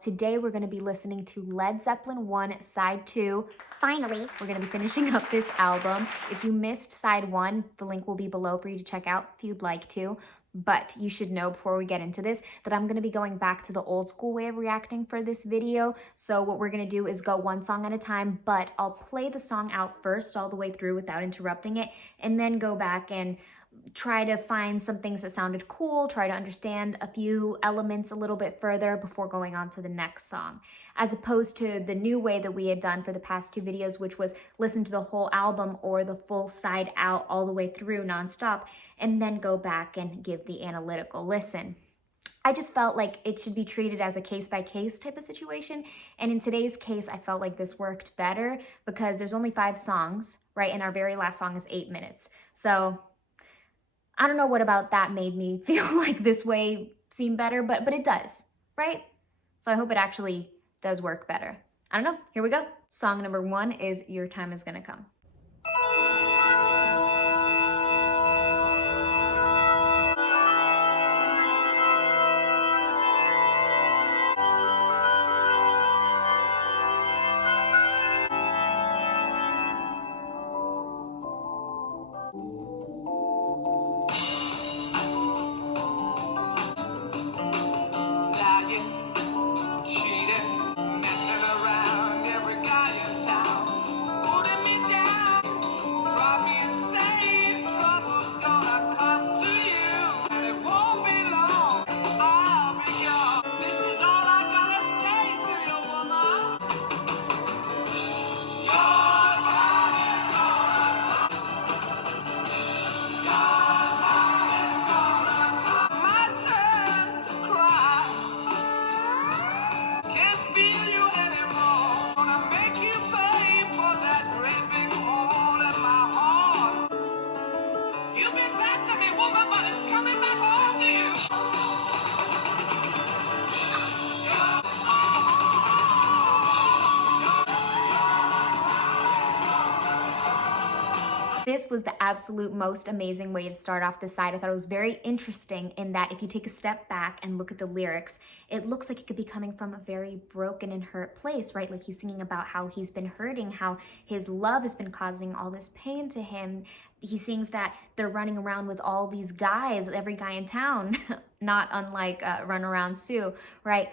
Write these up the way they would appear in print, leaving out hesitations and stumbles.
Today we're going to be listening to Led Zeppelin I Side 2. Finally, we're going to be finishing up this album. If you missed Side 1, the link will be below for you to check out if you'd like to. But you should know before we get into this that I'm going to be going back to the old school way of reacting for this video. So what we're going to do is go one song at a time, but I'll play the song out first all the way through without interrupting it, and then go back and try to find some things that sounded cool, try to understand a few elements a little bit further before going on to the next song. As opposed to the new way that we had done for the past two videos, which was listen to the whole album or the full side out all the way through nonstop, and then go back and give the analytical listen. I just felt like it should be treated as a case-by-case type of situation. And in today's case, I felt like this worked better because there's only 5 songs, right? And our very last song is 8 minutes. So I don't know what about that made me feel like this way seemed better, but it does, right? So I hope it actually does work better. I don't know, here we go. Song number 1 is Your Time Is Gonna Come. This was the absolute most amazing way to start off this side. I thought it was very interesting in that if you take a step back and look at the lyrics, it looks like it could be coming from a very broken and hurt place, right? Like he's singing about how he's been hurting, how his love has been causing all this pain to him. He sings that they're running around with all these guys, every guy in town, not unlike Runaround Sue, right?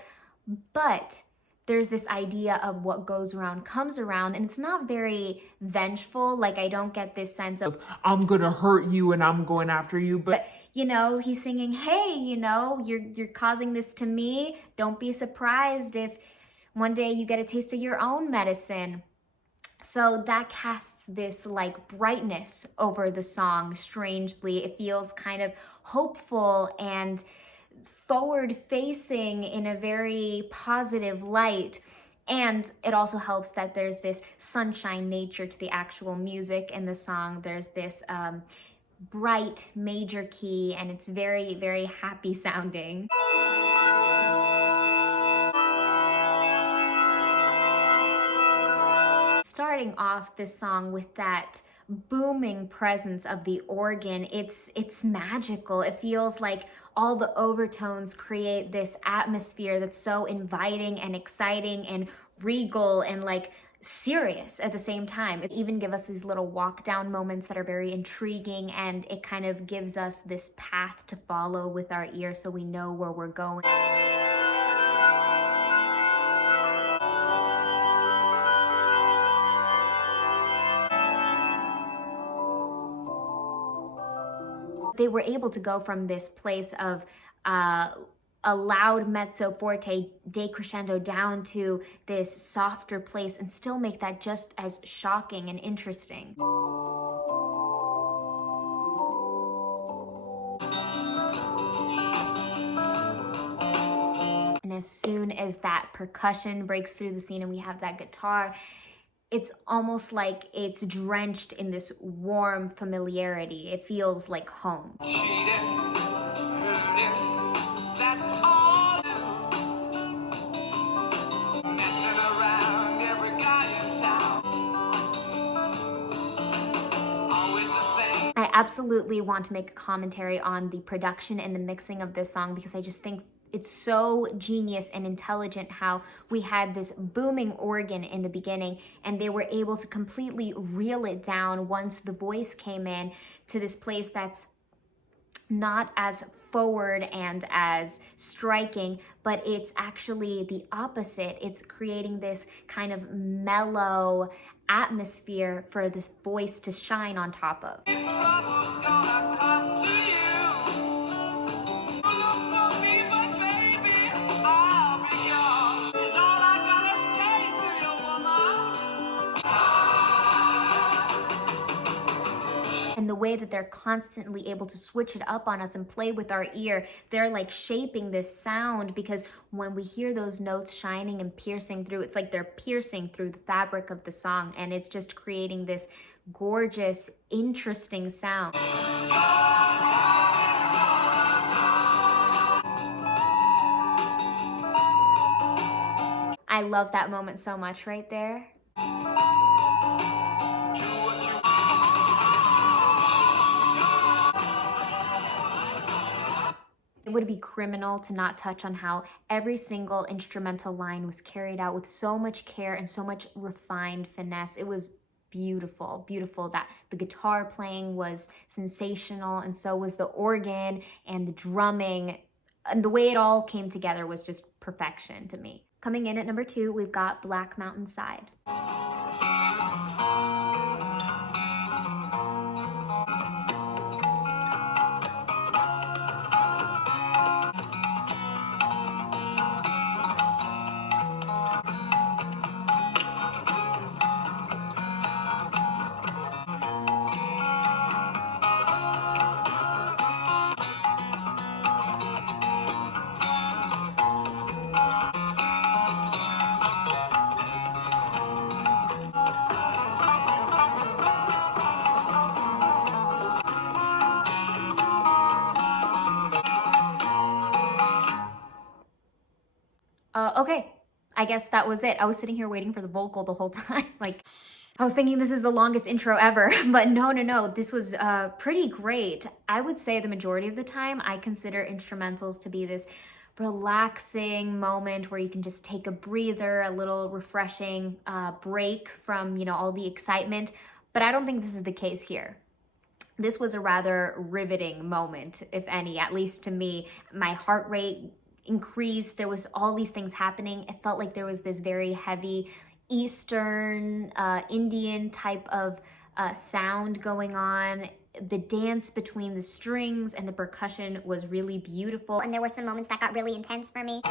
But there's this idea of what goes around comes around, and it's not very vengeful. Like, I don't get this sense of, I'm gonna hurt you and I'm going after you, but you know, he's singing, hey, you know, you're causing this to me. Don't be surprised if one day you get a taste of your own medicine. So that casts this like brightness over the song. Strangely, it feels kind of hopeful and forward-facing in a very positive light. And it also helps that there's this sunshine nature to the actual music in the song. There's this bright major key, and it's very, very happy sounding. Starting off this song with that booming presence of the organ, it's magical. It feels like all the overtones create this atmosphere that's so inviting and exciting and regal and like serious at the same time. It even gives us these little walk down moments that are very intriguing, and it kind of gives us this path to follow with our ear so we know where we're going. They were able to go from this place of a loud mezzo forte decrescendo down to this softer place and still make that just as shocking and interesting. And as soon as that percussion breaks through the scene and we have that guitar, it's almost like it's drenched in this warm familiarity. It feels like home. I absolutely want to make a commentary on the production and the mixing of this song because I just think It's so genius and intelligent how we had this booming organ in the beginning and they were able to completely reel it down once the voice came in to this place that's not as forward and as striking, but it's actually the opposite. It's creating this kind of mellow atmosphere for this voice to shine on top of. And the way that they're constantly able to switch it up on us and play with our ear, they're like shaping this sound, because when we hear those notes shining and piercing through, it's like they're piercing through the fabric of the song, and it's just creating this gorgeous, interesting sound. I love that moment so much right there. It would be criminal to not touch on how every single instrumental line was carried out with so much care and so much refined finesse. It was beautiful, beautiful. That the guitar playing was sensational, and so was the organ and the drumming. And the way it all came together was just perfection to me. Coming in at number 2, we've got Black Mountain Side. Okay, I guess that was it. I was sitting here waiting for the vocal the whole time. Like, I was thinking this is the longest intro ever, but no. This was pretty great. I would say the majority of the time, I consider instrumentals to be this relaxing moment where you can just take a breather, a little refreshing break from, all the excitement. But I don't think this is the case here. This was a rather riveting moment, if any, at least to me. My heart rate increased. There was all these things happening. It felt like there was this very heavy Eastern Indian type of sound going on. The dance between the strings and the percussion was really beautiful. And there were some moments that got really intense for me.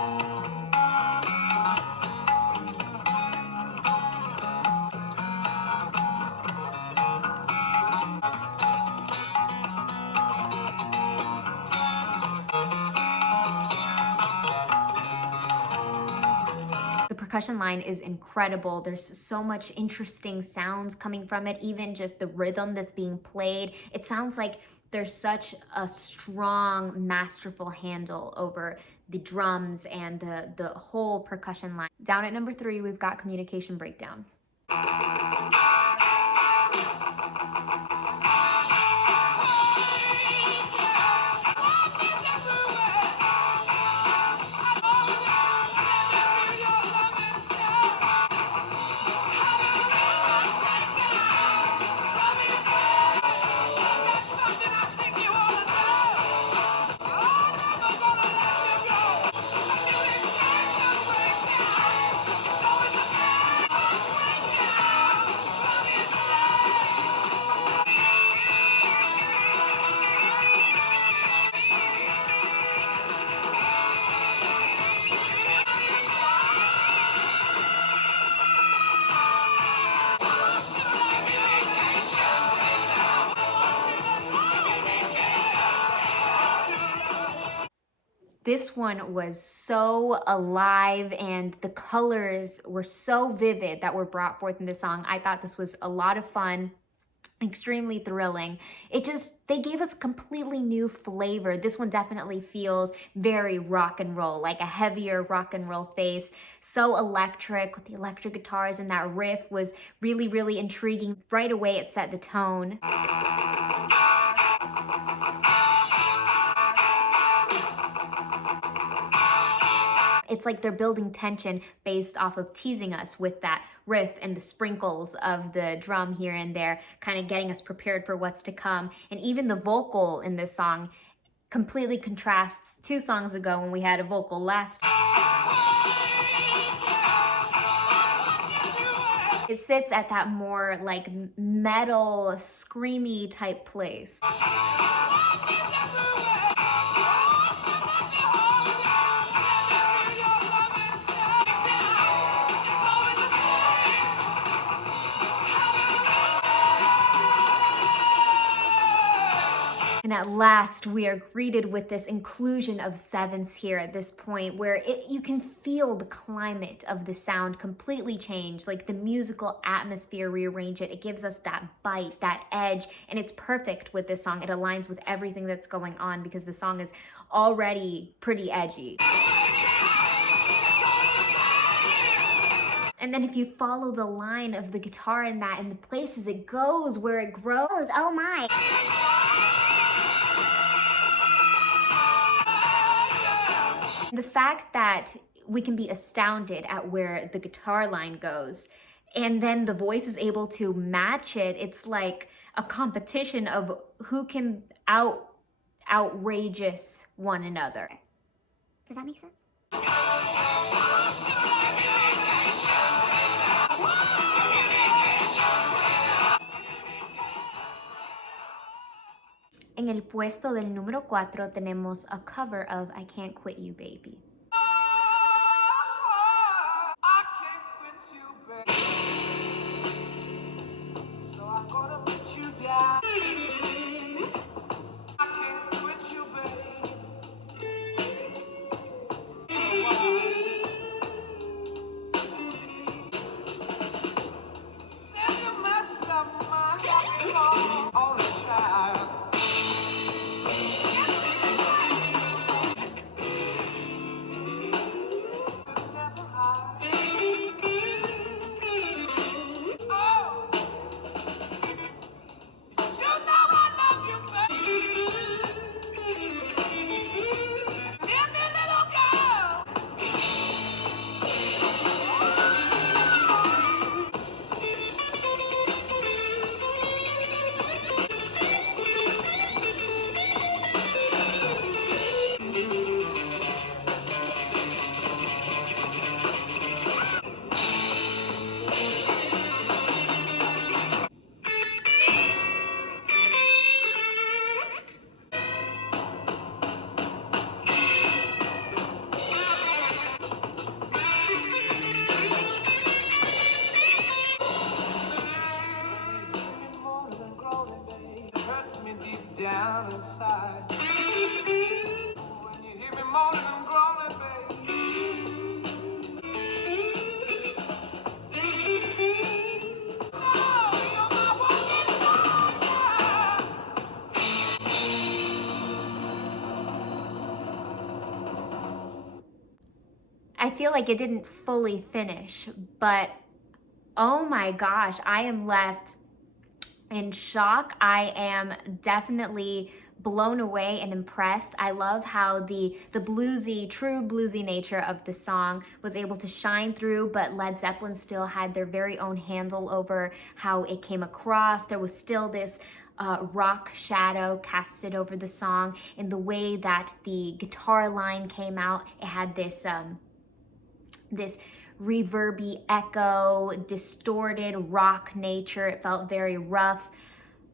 The percussion line is incredible. There's so much interesting sounds coming from it, even just the rhythm that's being played. It sounds like there's such a strong, masterful handle over the drums and the whole percussion line. Down at number 3, we've got Communication Breakdown. This one was so alive and the colors were so vivid that were brought forth in the song. I thought this was a lot of fun, extremely thrilling. They gave us completely new flavor. This one definitely feels very rock and roll, like a heavier rock and roll face. So electric with the electric guitars, and that riff was really, really intriguing. Right away it set the tone. It's like they're building tension based off of teasing us with that riff and the sprinkles of the drum here and there, kind of getting us prepared for what's to come. And even the vocal in this song completely contrasts 2 songs ago when we had a vocal last. It sits at that more like metal, screamy type place. And at last, we are greeted with this inclusion of sevenths here at this point where you can feel the climate of the sound completely change, like the musical atmosphere rearrange it. It gives us that bite, that edge, and it's perfect with this song. It aligns with everything that's going on because the song is already pretty edgy. And then if you follow the line of the guitar in that and the places it goes, where it grows, Oh my. the fact that we can be astounded at where the guitar line goes and then the voice is able to match it, it's like a competition of who can outrageous one another. Does that make sense? En el puesto del número 4 tenemos a cover of I Can't Quit You, Baby. Down inside. When you hear me moaning and groaning, I feel like it didn't fully finish, but oh my gosh, I am left in shock. I am definitely blown away and impressed. I love how the bluesy, true bluesy nature of the song was able to shine through, but Led Zeppelin still had their very own handle over how it came across. There was still this rock shadow casted over the song in the way that the guitar line came out. It had this this reverby echo, distorted rock nature. It felt very rough.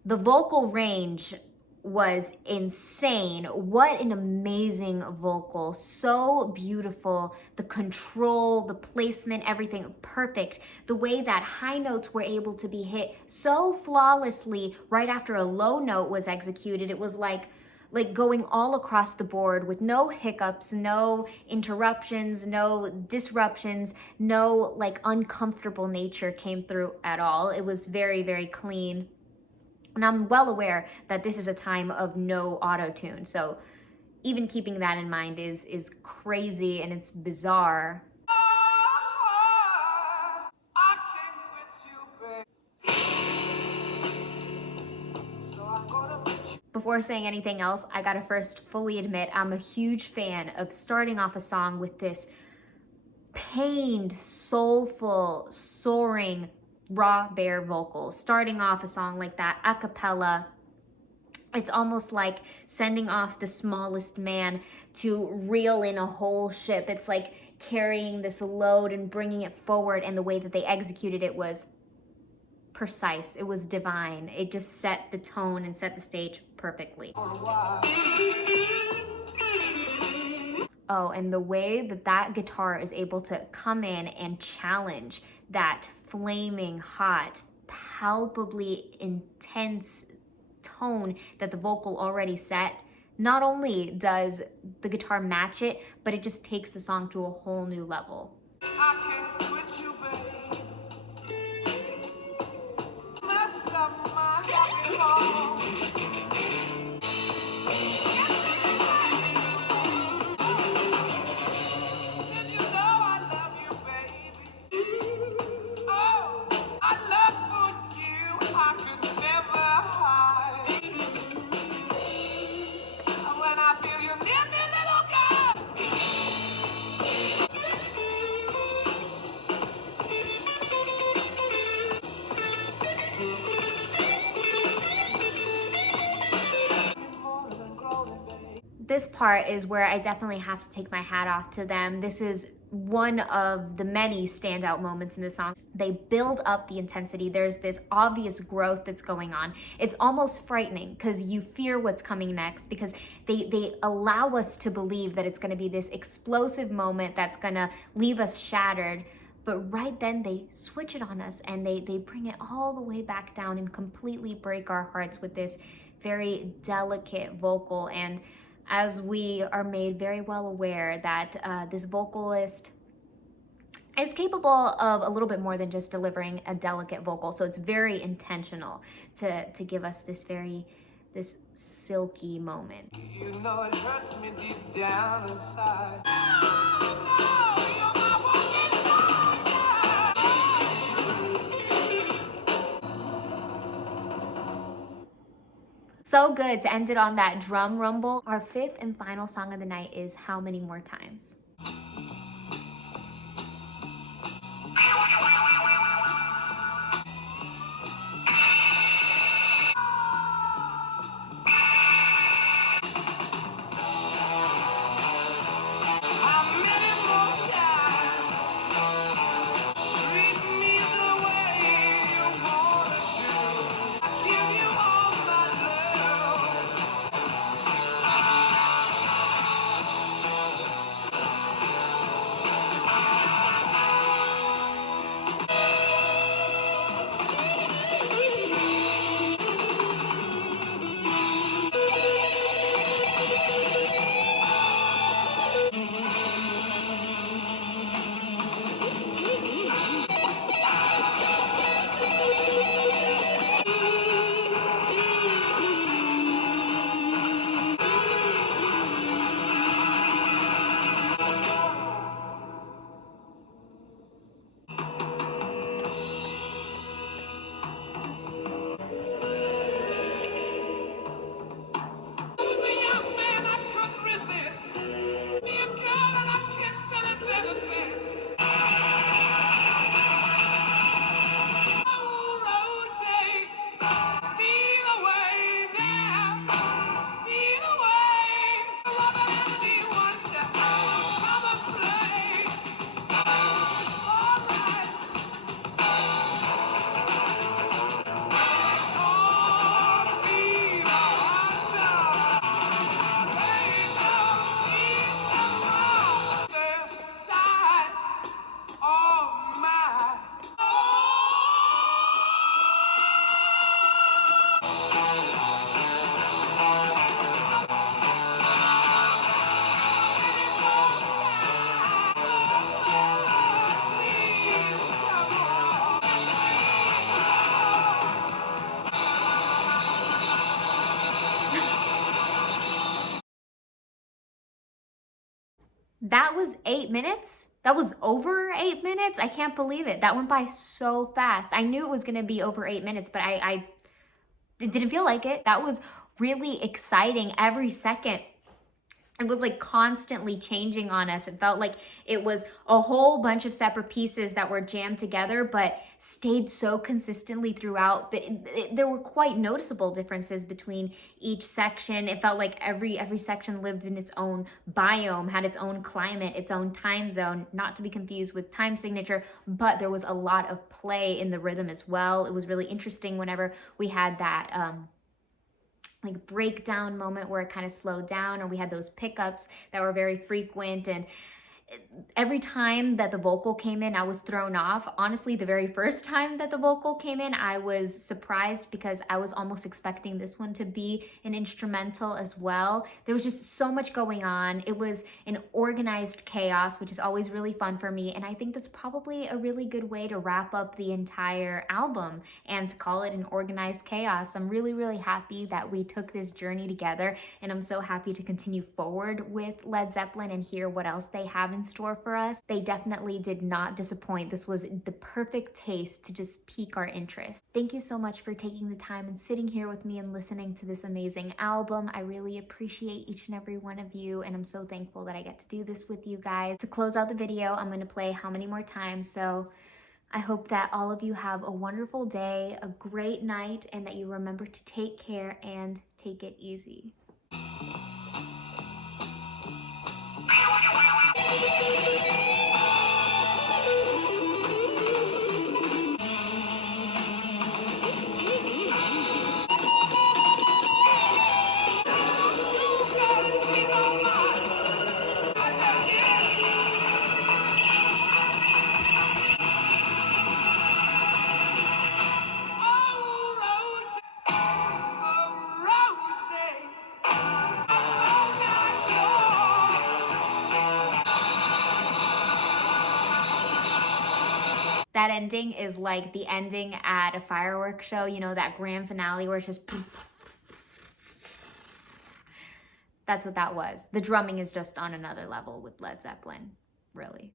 The vocal range was insane. What an amazing vocal. So beautiful. The control, the placement, everything perfect. The way that high notes were able to be hit so flawlessly right after a low note was executed. It was like going all across the board with no hiccups, no interruptions, no disruptions, no like uncomfortable nature came through at all. It was very, very clean. And I'm well aware that this is a time of no auto-tune. So even keeping that in mind is crazy and it's bizarre. I can't quit you, babe. So I'm gonna put you. Before saying anything else, I gotta first fully admit I'm a huge fan of starting off a song with this pained, soulful, soaring, raw, bare vocals. Starting off a song like that, a cappella, it's almost like sending off the smallest man to reel in a whole ship. It's like carrying this load and bringing it forward, and the way that they executed it was precise. It was divine. It just set the tone and set the stage perfectly. Oh, and the way that that guitar is able to come in and challenge that flaming hot, palpably intense tone that the vocal already set, not only does the guitar match it, but it just takes the song to a whole new level. I can't quit you, babe. Messed up my happy home. Did you know I love you, baby? Oh, I love you. I could never hide. When I feel you near me, little girl. This part is where I definitely have to take my hat off to them. This is one of the many standout moments in the song. They build up the intensity. There's this obvious growth that's going on. It's almost frightening because you fear what's coming next, because they allow us to believe that it's going to be this explosive moment that's going to leave us shattered. But right then they switch it on us, and they bring it all the way back down and completely break our hearts with this very delicate vocal. And as we are made very well aware that this vocalist is capable of a little bit more than just delivering a delicate vocal. So it's very intentional to give us this silky moment. You know it hurts me deep down inside. So good to end it on that drum rumble. Our fifth and final song of the night is How Many More Times. That was 8 minutes. That was over 8 minutes. I can't believe it. That went by so fast. I knew it was going to be over 8 minutes, but it didn't feel like it. That was really exciting. Every second it was like constantly changing on us. It felt like it was a whole bunch of separate pieces that were jammed together, but stayed so consistently throughout. But there were quite noticeable differences between each section. It felt like every section lived in its own biome, had its own climate, its own time zone, not to be confused with time signature, but there was a lot of play in the rhythm as well. It was really interesting whenever we had that like breakdown moment where it kind of slowed down, or we had those pickups that were very frequent. And every time that the vocal came in, I was thrown off. Honestly, the very first time that the vocal came in, I was surprised because I was almost expecting this one to be an instrumental as well. There was just so much going on. It was an organized chaos, which is always really fun for me. And I think that's probably a really good way to wrap up the entire album and to call it an organized chaos. I'm really, really happy that we took this journey together, and I'm so happy to continue forward with Led Zeppelin and hear what else they have in store for us. They definitely did not disappoint. This was the perfect taste to just pique our interest. Thank you so much for taking the time and sitting here with me and listening to this amazing album. I really appreciate each and every one of you, and I'm so thankful that I get to do this with you guys. To close out the video, I'm gonna play How Many More Times. So I hope that all of you have a wonderful day, a great night, and that you remember to take care and take it easy. That ending is like the ending at a fireworks show, you know, that grand finale where it's just that's what that was. The drumming is just on another level with Led Zeppelin, really.